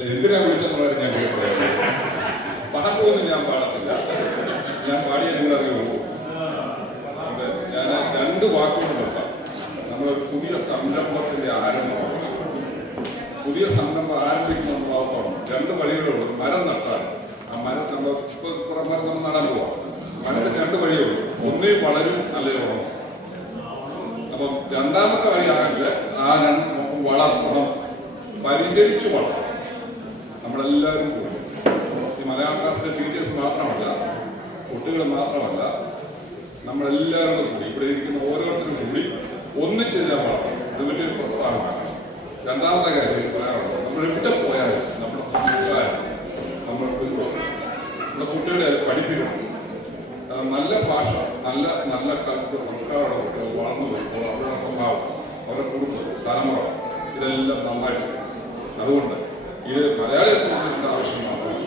അല്ല എന്തിനാ വിളിച്ചെന്നുള്ളത് ഞാൻ കേൾക്കുന്നത്. പാട്ടൊന്നും ഞാൻ പാടത്തില്ല. ഞാൻ പാടിയ നിങ്ങൾ അറിയുമോ? ഞാൻ രണ്ട് വാക്കുകൊണ്ട് നിർത്താം. നമ്മളൊരു പുതിയ സംരംഭത്തിന്റെ ആരംഭമാണ്. പുതിയ സംരംഭം ആരംഭിക്കുന്ന ഭാഗത്തോളം രണ്ട് വഴികളുള്ളൂ. മരം നട്ടാൽ ആ മരം നമ്മൾ കുറെ മരം നമ്മൾ നടാൻ പോവാം. മരത്തിന് രണ്ട് വഴിയുള്ളൂ. ഒന്നേ വളരും, അല്ലെങ്കിൽ ഉറങ്ങും. അപ്പം രണ്ടാമത്തെ വഴിയാണെങ്കിൽ ആ വളർത്തണം, പരിചരിച്ചു വളർത്തണം. നമ്മളെല്ലാവരും കൂടി ഈ മലയാള ക്ലാസ്സിലെ ടീച്ചേഴ്സ് മാത്രമല്ല, കുട്ടികൾ മാത്രമല്ല, നമ്മളെല്ലാവരും കൂടി ഇവിടെ ഇരിക്കുന്ന ഓരോരുത്തരും കൂടി ഒന്നിച്ച് ഞാൻ വളർത്തണം. ഇത് വലിയൊരു പ്രസ്ഥാനമാണ്. രണ്ടാമത്തെ കാര്യം പറയാനുള്ളത്, നമ്മൾ എവിടെ പോയാലും നമ്മുടെ സംസ്കാരം നമ്മൾ നമ്മുടെ കുട്ടികളെ പഠിപ്പിക്കണം. നല്ല ഭാഷ, നല്ല നല്ല കൾച്ചർ, സംസ്കാരമുള്ള കുട്ടികൾ വളർന്നു വരുമ്പോൾ അവരുടെ സ്വഭാവം, അവരുടെ കുടുംബം, തലമുറ ഇതെല്ലാം നന്നായിട്ട്. അതുകൊണ്ട് ഇത് മലയാളിയെ സംബന്ധിക്കുന്ന ആവശ്യം മാത്രമല്ല,